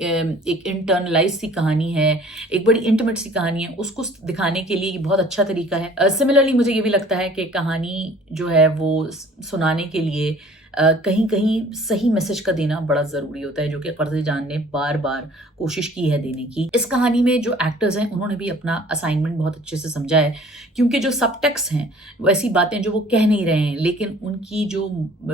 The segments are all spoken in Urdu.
ایک انٹرنلائز سی کہانی ہے، ایک بڑی انٹیمیٹ سی کہانی ہے، اس کو دکھانے کے لیے یہ بہت اچھا طریقہ ہے۔ سملرلی مجھے یہ بھی لگتا ہے کہ کہانی جو ہے وہ سنانے کے لیے کہیں کہیں صحیح میسج کا دینا بڑا ضروری ہوتا ہے، جو کہ قرض جان نے بار بار کوشش کی ہے دینے کی۔ اس کہانی میں جو ایکٹرز ہیں انہوں نے بھی اپنا اسائنمنٹ بہت اچھے سے سمجھا ہے، کیونکہ جو سب ٹیکسٹ ہیں وہ ایسی باتیں جو وہ کہہ نہیں رہے ہیں لیکن ان کی جو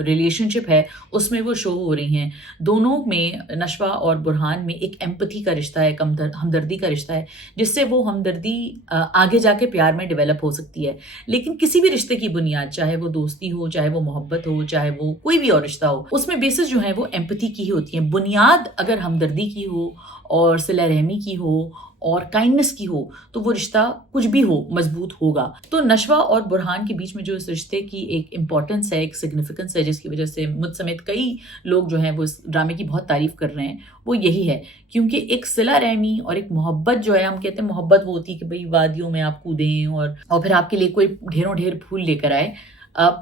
ریلیشن شپ ہے اس میں وہ شو ہو رہی ہیں۔ دونوں میں، نشوہ اور برہان میں، ایک ایمپتھی کا رشتہ ہے، ایک ہمدردی کا رشتہ ہے، جس سے وہ ہمدردی آگے جا کے پیار میں ڈیولپ ہو سکتی ہے۔ لیکن کسی بھی رشتے کی بنیاد، چاہے وہ دوستی ہو، چاہے وہ محبت ہو، چاہے وہ کوئی بھی اور رشتہ ہو، اس میں بیسس جو ہیں وہ ایمپتھی کی ہی ہوتی ہیں۔ بنیاد اگر ہمدردی کی ہو اور صلہ رحمی کی ہو اور کائنڈنس کی ہو تو وہ رشتہ کچھ بھی ہو مضبوط ہوگا۔ تو نشوہ اور برہان کے بیچ میں جو اس رشتے کی ایک امپورٹنس ہے، ایک سگنیفیکنس ہے، جس کی وجہ سے مجھ سمیت کئی لوگ جو ہیں وہ اس ڈرامے کی بہت تعریف کر رہے ہیں، وہ یہی ہے کیونکہ ایک صلہ رحمی اور ایک محبت جو ہے، ہم کہتے ہیں محبت وہ ہوتی ہے کہ بھئی وادیوں میں آپ کودیں اور پھر آپ کے لیے کوئی ڈھیروں ڈھیر پھول لے کر آئے۔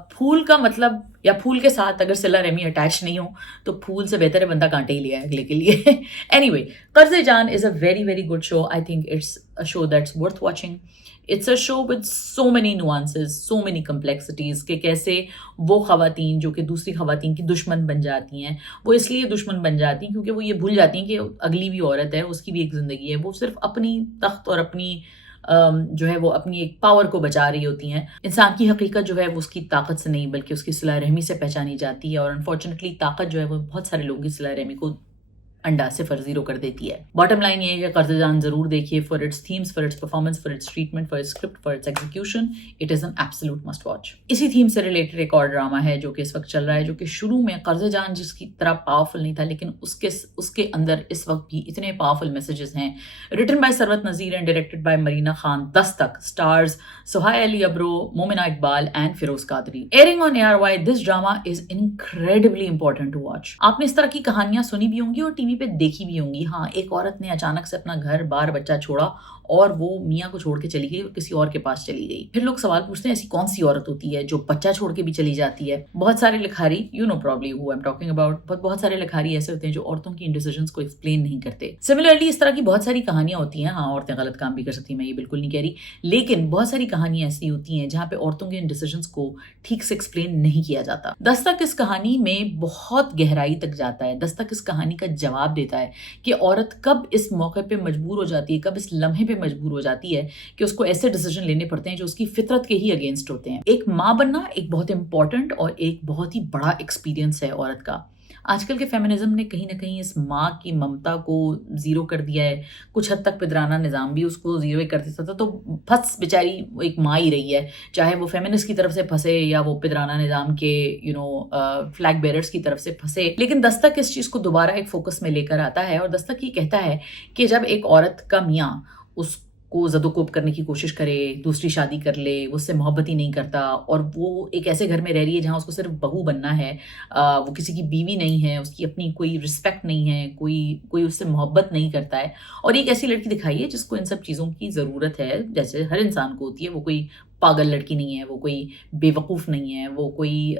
پھول کا مطلب، یا پھول کے ساتھ اگر صلہ رحمی اٹیچ نہیں ہو تو پھول سے بہتر ہے بندہ کانٹے ہی لے آئے اگلے کے لیے۔ Anyway, Qarz Jaan is a very very good show. I think it's a show that's worth watching. It's a show with so many nuances, so many complexities, کہ کیسے وہ خواتین جو کہ دوسری خواتین کی دشمن بن جاتی ہیں، وہ اس لیے دشمن بن جاتی ہیں کیونکہ وہ یہ بھول جاتی ہیں کہ اگلی بھی عورت ہے، اس کی بھی ایک زندگی ہے، وہ صرف اپنی تخت اور اپنی جو ہے وہ اپنی ایک پاور کو بچا رہی ہوتی ہیں۔ انسان کی حقیقت جو ہے وہ اس کی طاقت سے نہیں بلکہ اس کی صلہ رحمی سے پہچانی جاتی ہے، اور انفارچونیٹلی طاقت جو ہے وہ بہت سارے لوگوں کی صلہ رحمی کو انڈا صفر زیرو کر دیتی ہے۔ باٹم لائن یہ ہے کہ قرض جان ضرور دیکھیے، for its themes, for its performance, for its treatment, for its script, for its execution, it is an absolute must watch. اسی تھیم سے ریلیٹڈ ایک اور ڈرامہ ہے جو کہ اس وقت چل رہا ہے، جو کہ شروع میں قرض جان جس کی طرح پاورفل نہیں تھا لیکن اس کے اندر اس وقت بھی اتنے پاورفل میسیجز ہیں۔ Written by Sarwat Nazir and directed by Marina Khan. Dastak, stars Sohail Ali Abro, Momina Iqbal and Feroze Qadri. Airing on ARY، this drama is incredibly important to watch. آپ نے اس طرح کی کہانیاں سنی بھی ہوں گی اور ٹی وی پہ دیکھی بھی ہوں گی۔ ہاں، ایک عورت نے اچانک سے اپنا گھر بار بچہ چھوڑا اور وہ میاں کو چھوڑ کے چلی گئی اور کسی اور کے پاس چلی گئی۔ پھر لوگ سوال پوچھتے ہیں ایسی کون سی عورت ہوتی ہے جو بچہ چھوڑ کے بھی چلی جاتی ہے؟ بہت سارے لکھاری، you know probably who I am talking about, بہت سارے لکھاری ایسے ہوتے ہیں جو عورتوں کی انڈیسیژنز کو ایکسپلین نہیں کرتے۔ سملرلی اس طرح کی بہت ساری کہانیاں ہوتی ہیں۔ ہاں، عورتیں غلط کام بھی کر سکتی ہیں، میں یہ بالکل نہیں کہہ رہی، لیکن بہت ساری کہانیاں ایسی ہوتی ہیں جہاں پہ عورتوں کے انڈیسیژنز کو ٹھیک سے ایکسپلین نہیں کیا جاتا۔ دستک اس کہانی میں بہت گہرائی تک جاتا ہے۔ دستک اس کہانی کا جواب دیتا ہے کہ عورت کب اس موقع پہ مجبور ہو جاتی ہے، کب اس لمحے پہ مجبور ہو جاتی ہے کہ اس کو ایسے ڈیسیژن لینے پڑتے ہیں جو اس کی فطرت کے ہی اگینسٹ ہوتے ہیں۔ ایک ماں بننا ایک بہت امپورٹنٹ اور ایک بہت ہی بڑا ایکسپیرینس ہے عورت کا۔ آج کل کے فیمنزم نے کہیں نہ کہیں اس ماں کی ممتا کو زیرو کر دیا ہے، کچھ حد تک پدرانہ نظام بھی اس کو زیرو کر دیتا تھا، تو پھنس بیچاری ایک ماں ہی رہی ہے، چاہے وہ فیمنسٹ کی طرف سے پھنسے یا وہ پدرانہ نظام کے فلیگ بیررز کی طرف سے پھنسے۔ لیکن دستک اس چیز کو دوبارہ ایک فوکس میں لے کر آتا ہے، اور دستک یہ کہتا ہے کہ جب ایک عورت کا میاں اس کو زد و کوب کرنے کی کوشش کرے، دوسری شادی کر لے، وہ اس سے محبت ہی نہیں کرتا، اور وہ ایک ایسے گھر میں رہ رہی ہے جہاں اس کو صرف بہو بننا ہے، وہ کسی کی بیوی نہیں ہے، اس کی اپنی کوئی رسپیکٹ نہیں ہے، کوئی اس سے محبت نہیں کرتا ہے، اور ایک ایسی لڑکی دکھائی ہے جس کو ان سب چیزوں کی ضرورت ہے، جیسے ہر انسان کو ہوتی ہے۔ وہ کوئی پاگل لڑکی نہیں ہے، وہ کوئی بے وقوف نہیں ہے، وہ کوئی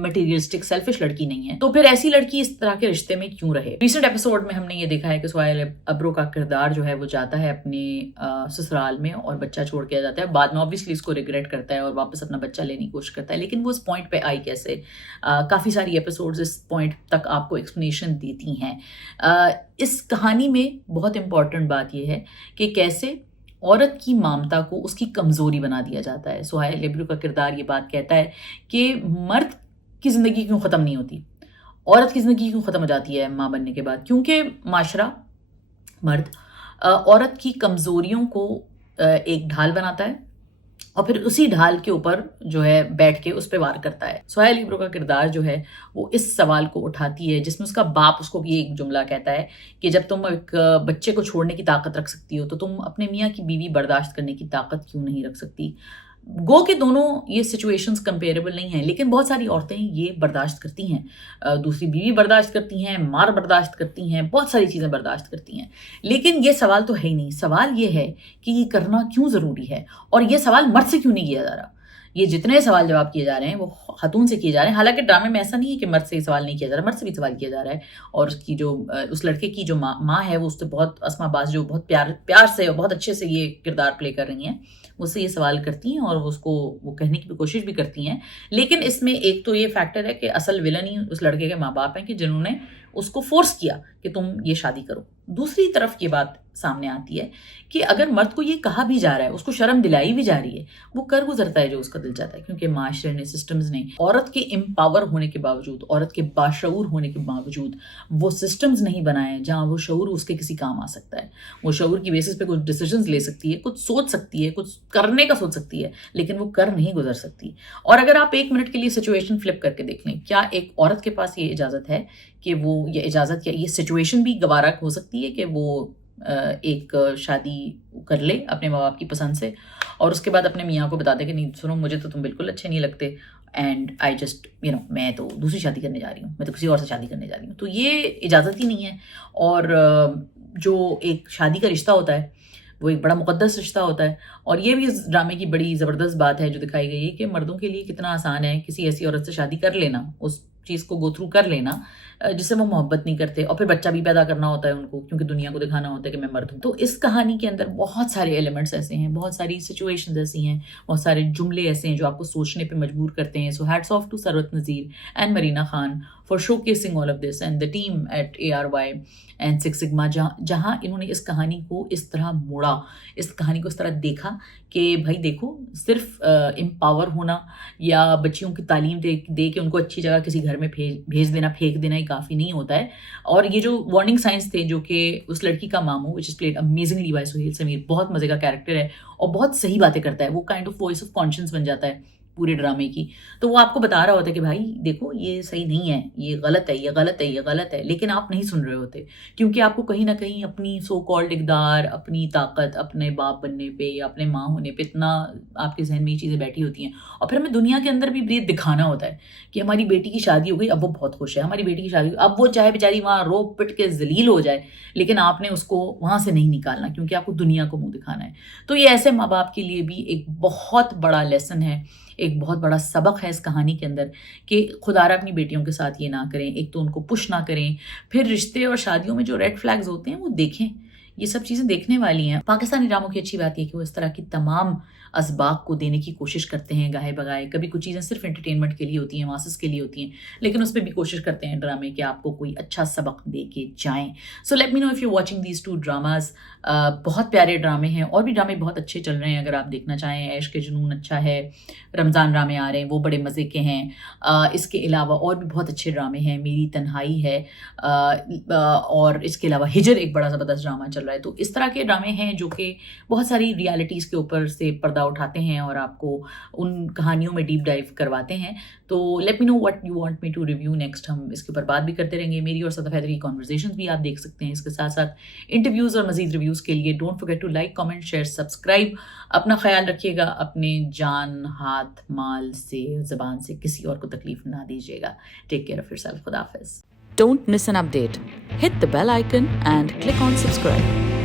مٹیریلسٹک سیلفش لڑکی نہیں ہے، تو پھر ایسی لڑکی اس طرح کے رشتے میں کیوں رہے؟ ریسنٹ ایپیسوڈ میں ہم نے یہ دیکھا ہے کہ سہیل ابرو کا کردار جو ہے وہ جاتا ہے اپنے سسرال میں اور بچہ چھوڑ کے جاتا ہے، بعد میں obviously اس کو ریگریٹ کرتا ہے اور واپس اپنا بچہ لینے کی کوشش کرتا ہے، لیکن وہ اس پوائنٹ پہ آئی کیسے؟ کافی ساری ایپیسوڈز اس پوائنٹ تک آپ کو ایکسپلینیشن دیتی ہیں۔ اس کہانی میں بہت امپورٹنٹ بات یہ ہے کہ کیسے عورت کی مامتا کو اس کی کمزوری بنا دیا جاتا ہے۔ سہیل ابرو کا کردار یہ بات کہتا ہے کہ مرد کی زندگی کیوں ختم نہیں ہوتی، عورت کی زندگی کیوں ختم ہو جاتی ہے ماں بننے کے بعد؟ کیونکہ معاشرہ، مرد عورت کی کمزوریوں کو ایک ڈھال بناتا ہے اور پھر اسی ڈھال کے اوپر جو ہے بیٹھ کے اس پہ وار کرتا ہے۔ سہیل ابرو کا کردار جو ہے وہ اس سوال کو اٹھاتی ہے، جس میں اس کا باپ اس کو یہ ایک جملہ کہتا ہے کہ جب تم ایک بچے کو چھوڑنے کی طاقت رکھ سکتی ہو تو تم اپنے میاں کی بیوی برداشت کرنے کی طاقت کیوں نہیں رکھ سکتی؟ گو کہ دونوں یہ سچویشنز کمپیریبل نہیں ہیں، لیکن بہت ساری عورتیں یہ برداشت کرتی ہیں، دوسری بیوی برداشت کرتی ہیں، مار برداشت کرتی ہیں، بہت ساری چیزیں برداشت کرتی ہیں، لیکن یہ سوال تو ہے ہی نہیں۔ سوال یہ ہے کہ یہ کرنا کیوں ضروری ہے، اور یہ سوال مرد سے کیوں نہیں کیا جا رہا؟ یہ جتنے سوال جواب کیے جا رہے ہیں وہ خاتون سے کیے جا رہے ہیں. حالانکہ ڈرامے میں ایسا نہیں ہے کہ مرد سے سوال نہیں کیا جا رہا, مرد سے بھی سوال کیا جا رہا ہے. اور اس لڑکے کی جو ماں ہے وہ اس سے بہت, اسما باز جو بہت پیار سے اور بہت اچھے سے یہ کردار پلے کر رہی ہیں, اس سے یہ سوال کرتی ہیں اور اس کو وہ کہنے کی بھی کوشش بھی کرتی ہیں. لیکن اس میں ایک تو یہ فیکٹر ہے کہ اصل ولن ہی اس لڑکے کے ماں باپ ہیں کہ جنہوں نے اس کو فورس کیا کہ تم یہ شادی کرو. دوسری طرف یہ بات سامنے آتی ہے کہ اگر مرد کو یہ کہا بھی جا رہا ہے, اس کو شرم دلائی بھی جا رہی ہے, وہ کر گزرتا ہے جو اس کا دل چاہتا ہے. کیونکہ معاشرے نے, سسٹمز نے عورت کے امپاور ہونے کے باوجود, عورت کے باشعور ہونے کے باوجود وہ سسٹمز نہیں بنائے جہاں وہ شعور اس کے کسی کام آ سکتا ہے. وہ شعور کی بیسس پہ کچھ ڈیسیجنز لے سکتی ہے, کچھ سوچ سکتی ہے, کچھ کرنے کا سوچ سکتی ہے, لیکن وہ کر نہیں گزر سکتی. اور اگر آپ 1 منٹ کے لیے سچویشن فلپ کر کے دیکھ لیں, کیا ایک عورت کے پاس یہ اجازت ہے کہ وہ یہ اجازت یا یہ سچویشن بھی گوارا ہو سکتی ہے کہ وہ ایک شادی کر لے اپنے ماں باپ کی پسند سے اور اس کے بعد اپنے میاں کو بتا دے کہ نہیں سنو, مجھے تو تم بالکل اچھے نہیں لگتے اینڈ آئی جسٹ میں تو دوسری شادی کرنے جا رہی ہوں, میں تو کسی اور سے شادی کرنے جا رہی ہوں. تو یہ اجازت ہی نہیں ہے. اور جو ایک شادی کا رشتہ ہوتا ہے وہ ایک بڑا مقدس رشتہ ہوتا ہے. اور یہ بھی اس ڈرامے کی بڑی زبردست بات ہے جو دکھائی گئی ہے کہ مردوں کے لیے کتنا آسان ہے کسی ایسی عورت سے شادی کر لینا, اس چیز کو گو تھرو کر لینا جس سے وہ محبت نہیں کرتے, اور پھر بچہ بھی پیدا کرنا ہوتا ہے ان کو, کیونکہ دنیا کو دکھانا ہوتا ہے کہ میں مرد ہوں. تو اس کہانی کے اندر بہت سارے ایلیمنٹس ایسے ہیں, بہت ساری سچویشنز ایسی ہیں, بہت سارے جملے ایسے ہیں جو آپ کو سوچنے پہ مجبور کرتے ہیں. So hats off to Sarwat Nazir and Marina Khan for showcasing all of this and the team at ARY and Six Sigma, جہاں انہوں نے اس کہانی کو اس طرح موڑا, اس کہانی کو اس طرح دیکھا کہ بھائی دیکھو, صرف امپاور ہونا یا بچیوں کی تعلیم دے کے ان کو اچھی جگہ کسی گھر میں بھیج دینا, پھینک دینا ہی کافی نہیں ہوتا ہے. اور یہ جو وارننگ سائنس تھے جو کہ اس لڑکی کا ماموں which is played amazingly by Sohail Sameer, بہت مزے کا کیریکٹر ہے اور بہت صحیح باتیں کرتا ہے, وہ kind of voice of conscience بن جاتا ہے پورے ڈرامے کی. تو وہ آپ کو بتا رہا ہوتا ہے کہ بھائی دیکھو یہ صحیح نہیں ہے, یہ غلط ہے, یہ غلط ہے, یہ غلط ہے, لیکن آپ نہیں سن رہے ہوتے کیونکہ آپ کو کہیں نہ کہیں اپنی سو کالڈ اقدار, اپنی طاقت, اپنے باپ بننے پہ یا اپنے ماں ہونے پہ اتنا آپ کے ذہن میں یہ چیزیں بیٹھی ہوتی ہیں. اور پھر ہمیں دنیا کے اندر بھی یہ دکھانا ہوتا ہے کہ ہماری بیٹی کی شادی ہو گئی, اب وہ بہت خوش ہے, ہماری بیٹی کی شادی, اب وہ چاہے بیچاری وہاں رو پٹ کے ذلیل ہو جائے, لیکن آپ نے اس کو وہاں سے نہیں نکالنا کیونکہ آپ کو دنیا کو منہ دکھانا ہے. تو یہ ایسے ماں باپ کے لیے بھی ایک بہت بڑا لیسن ہے, ایک بہت بڑا سبق ہے اس کہانی کے اندر کہ خدا را اپنی بیٹیوں کے ساتھ یہ نہ کریں. ایک تو ان کو پش نہ کریں, پھر رشتے اور شادیوں میں جو ریڈ فلیگز ہوتے ہیں وہ دیکھیں, یہ سب چیزیں دیکھنے والی ہیں. پاکستانی ڈراموں کی اچھی بات یہ کہ وہ اس طرح کی تمام اسباق کو دینے کی کوشش کرتے ہیں گاہے بگائے. کبھی کچھ چیزیں صرف انٹرٹینمنٹ کے لیے ہوتی ہیں, ماسز کے لیے ہوتی ہیں, لیکن اس پہ بھی کوشش کرتے ہیں ڈرامے کہ آپ کو کوئی اچھا سبق دے کے جائیں. So let me know if you watching these 2 dramas. بہت پیارے ڈرامے ہیں, اور بھی ڈرامے بہت اچھے چل رہے ہیں اگر آپ دیکھنا چاہیں. عشق جنون اچھا ہے, رمضان ڈرامے آ رہے ہیں وہ بڑے مزے کے ہیں. اس کے علاوہ اور بھی بہت اچھے ڈرامے ہیں, میری تنہائی ہے, اور اس کے علاوہ ہجر ایک بڑا زبردست ڈرامہ چل رہا ہے. تو اس طرح کے ڈرامے ہیں جو کہ بہت ساری ریالٹیز کے اوپر سے پردہ اٹھاتے ہیں اور آپ کو ان کہانیوں میں ڈیپ ڈائیو کرواتے ہیں. تو let me know what you want me to review next. ہم اس کے اوپر بات بھی کرتے رہیں گے. میری اور صدف حیدر کی کانورزیشنز بھی آپ دیکھ سکتے ہیں. اس کے ساتھ ساتھ انٹرویوز اور مزید ریویوز کے لیے don't forget to like, comment, share, subscribe. اپنا خیال رکھیے گا, اپنے جان, ہاتھ, مال سے, زبان سے کسی اور کو تکلیف نہ دیجیے گا. Take care of yourself. خدا حافظ. Don't miss an update. Hit the bell icon and click on subscribe.